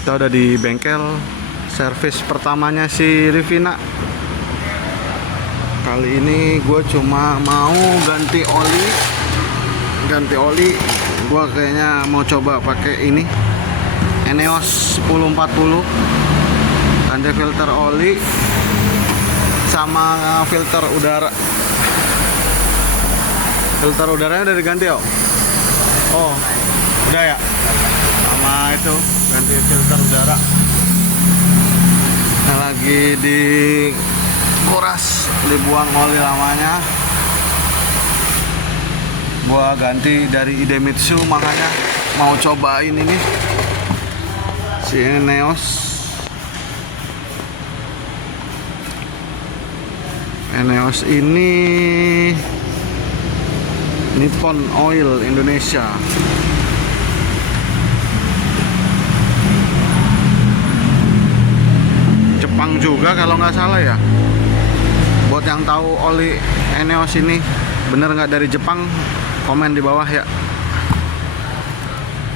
Kita udah di bengkel servis pertamanya si Rivina. Kali ini gue cuma mau ganti oli. Gue kayaknya mau coba pakai ini Eneos 1040, ganti filter oli sama filter udara. Filter udaranya udah diganti ya? Oh, udah ya? Sama itu ganti filter udara. Nah, lagi dikuras, dibuang oli lamanya. Gua ganti dari Idemitsu, makanya mau cobain ini si Eneos. Eneos ini Nippon Oil Indonesia. Jepang juga kalau nggak salah ya. Buat yang tahu oli Eneos ini bener nggak dari Jepang, komen di bawah ya.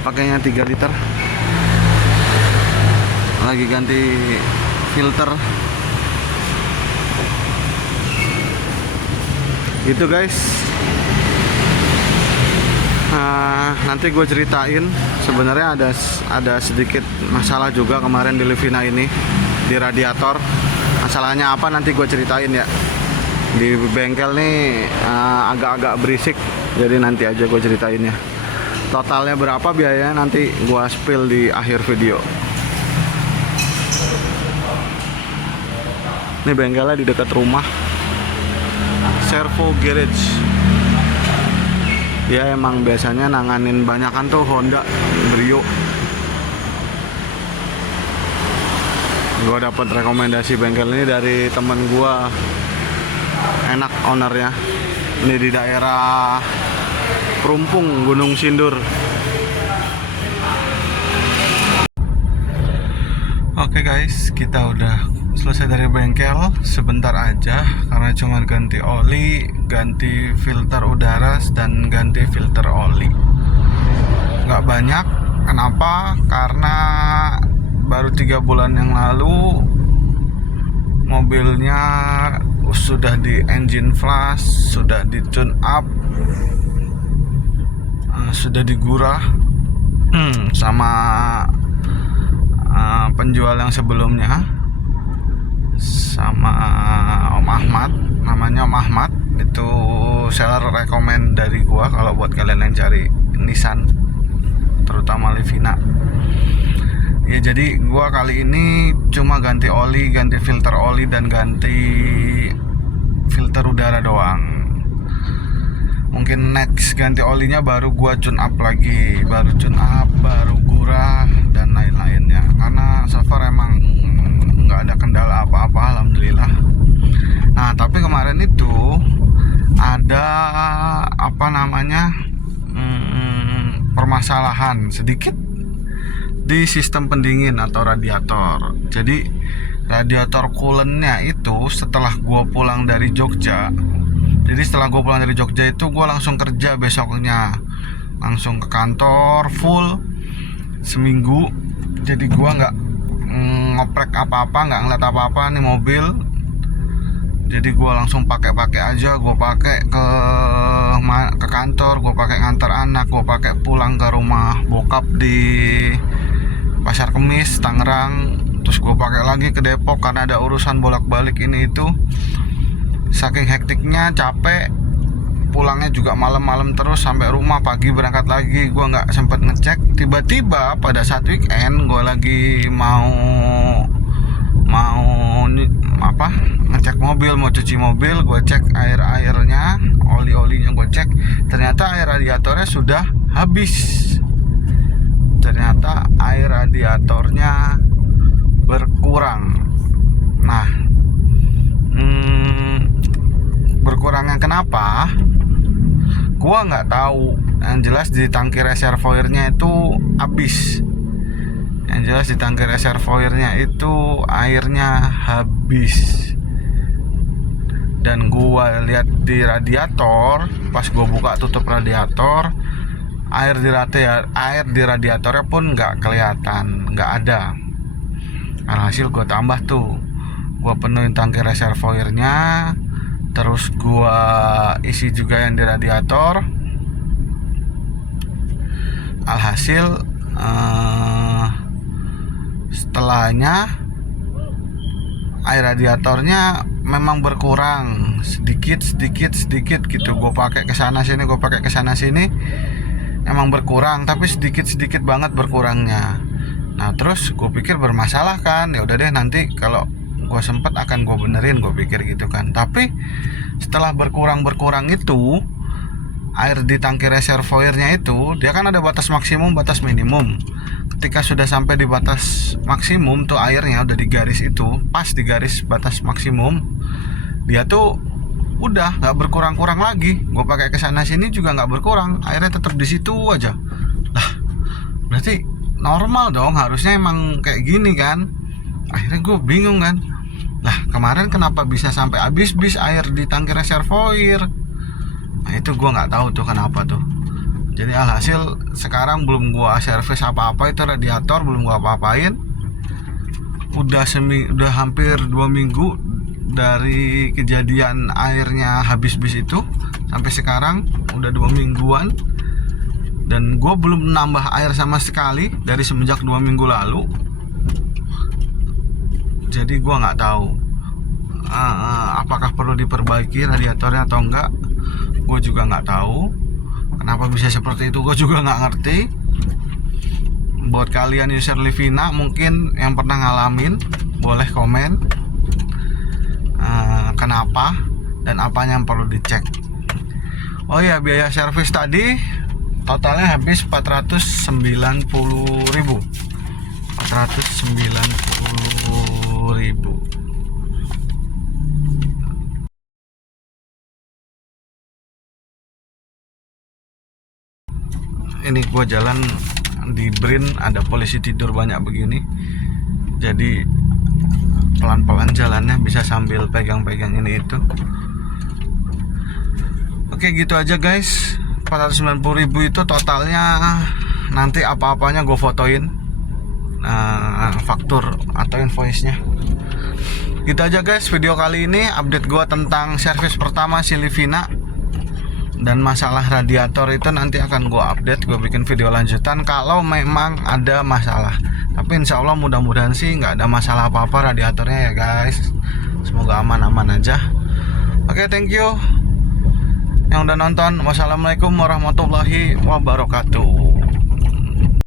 Pakainya 3 liter. Lagi ganti filter. Gitu guys. Nanti gue ceritain. Sebenarnya ada sedikit masalah juga kemarin di Livina ini, di radiator. Masalahnya apa nanti gue ceritain ya. Di bengkel nih agak-agak berisik, jadi nanti aja gue ceritain ya. Totalnya berapa biayanya nanti gue spill di akhir video. Ini bengkelnya di dekat rumah, Servo Garage. Ya emang biasanya nanganin banyakan tuh Honda, Brio. Gue dapat rekomendasi bengkel ini dari temen gue, enak ownernya. Ini di daerah Perumpung, Gunung Sindur. Oke guys, kita udah selesai dari bengkel. Sebentar aja karena cuma ganti oli, ganti filter udara, dan ganti filter oli. Nggak banyak. Kenapa? Karena baru 3 bulan yang lalu mobilnya sudah di engine flush, sudah di tune up, sudah digurah sama penjual yang sebelumnya, sama Om Ahmad, namanya Om Ahmad. Itu seller rekomend dari gua kalau buat kalian yang cari Nissan, terutama Livina. Ya jadi gua kali ini cuma ganti oli, ganti filter oli, dan ganti filter udara doang. Mungkin next ganti olinya baru gua tune up lagi, baru gurah dan lain-lainnya. Karena so far emang nggak ada kendala apa-apa, alhamdulillah. Nah tapi kemarin itu ada permasalahan sedikit di sistem pendingin atau radiator. Jadi radiator coolant-nya itu setelah gua pulang dari Jogja. Jadi setelah gua pulang dari Jogja itu gua langsung kerja besoknya. Langsung ke kantor full seminggu. Jadi gua nggak ngoprek apa-apa, nggak ngeliat apa-apa nih mobil. Jadi gua langsung pakai aja. Gua pakai ke kantor, gua pakai ngantar anak, gua pakai pulang ke rumah bokap di Pasar Kemis, Tangerang. Terus gue pakai lagi ke Depok karena ada urusan bolak-balik ini itu. Saking hektiknya, capek, pulangnya juga malam-malam terus sampai rumah, pagi berangkat lagi. Gue nggak sempet ngecek. Tiba-tiba pada saat weekend gue lagi mau ngecek mobil, mau cuci mobil. Gue cek air-airnya, oli-olinya gue cek. Ternyata air radiatornya sudah habis. Ternyata air radiatornya berkurang. Nah, berkurangnya kenapa? Gua nggak tahu. Yang jelas di tangki reservoirnya itu habis. Yang jelas di tangki reservoirnya itu airnya habis. Dan gua lihat di radiator, pas gua buka tutup radiator, air di radiatornya pun nggak kelihatan, nggak ada. Alhasil gue tambah tuh, gue penuhin tangki reservoirnya, terus gue isi juga yang di radiator. Alhasil setelahnya air radiatornya memang berkurang sedikit gitu. Gue pakai kesana sini emang berkurang, tapi sedikit banget berkurangnya. Nah terus gue pikir bermasalah kan, ya udah deh nanti kalau gue sempet akan gue benerin, gue pikir gitu kan. Tapi setelah berkurang itu, air di tangki reservoirnya itu dia kan ada batas maksimum, batas minimum. Ketika sudah sampai di batas maksimum tuh, airnya udah di garis itu, pas di garis batas maksimum, dia tuh udah nggak berkurang lagi. Gue pakai kesana sini juga nggak berkurang, airnya tetap di situ aja. Lah berarti normal dong, harusnya emang kayak gini kan. Akhirnya gue bingung kan, lah kemarin kenapa bisa sampai habis air di tangki reservoir. Nah itu gue nggak tahu tuh kenapa tuh. Jadi alhasil sekarang belum gua servis apa-apa itu radiator, belum gua apa-apain. Udah hampir 2 minggu dari kejadian airnya habis itu sampai sekarang udah 2 mingguan, dan gua belum nambah air sama sekali dari semenjak 2 minggu lalu. Jadi gua nggak tahu apakah perlu diperbaiki radiatornya atau enggak. Gue juga nggak tahu kenapa bisa seperti itu, gue juga nggak ngerti. Buat kalian user Livina mungkin yang pernah ngalamin, boleh komen kenapa dan apanya yang perlu dicek. Oh ya, biaya servis tadi totalnya habis 490.000. 490.000. Ini gue jalan di Brin, ada polisi tidur banyak begini, jadi pelan-pelan jalannya, bisa sambil pegang-pegang ini itu. Oke gitu aja guys, 490.000 itu totalnya. Nanti apa-apanya gue fotoin faktur atau invoice-nya. Gitu aja guys video kali ini, update gue tentang servis pertama si Livina. Dan masalah radiator itu nanti akan gue update, gue bikin video lanjutan kalau memang ada masalah. Tapi insya Allah mudah-mudahan sih nggak ada masalah apa-apa radiatornya ya guys. Semoga aman-aman aja. Oke, thank you yang udah nonton. Wassalamualaikum warahmatullahi wabarakatuh.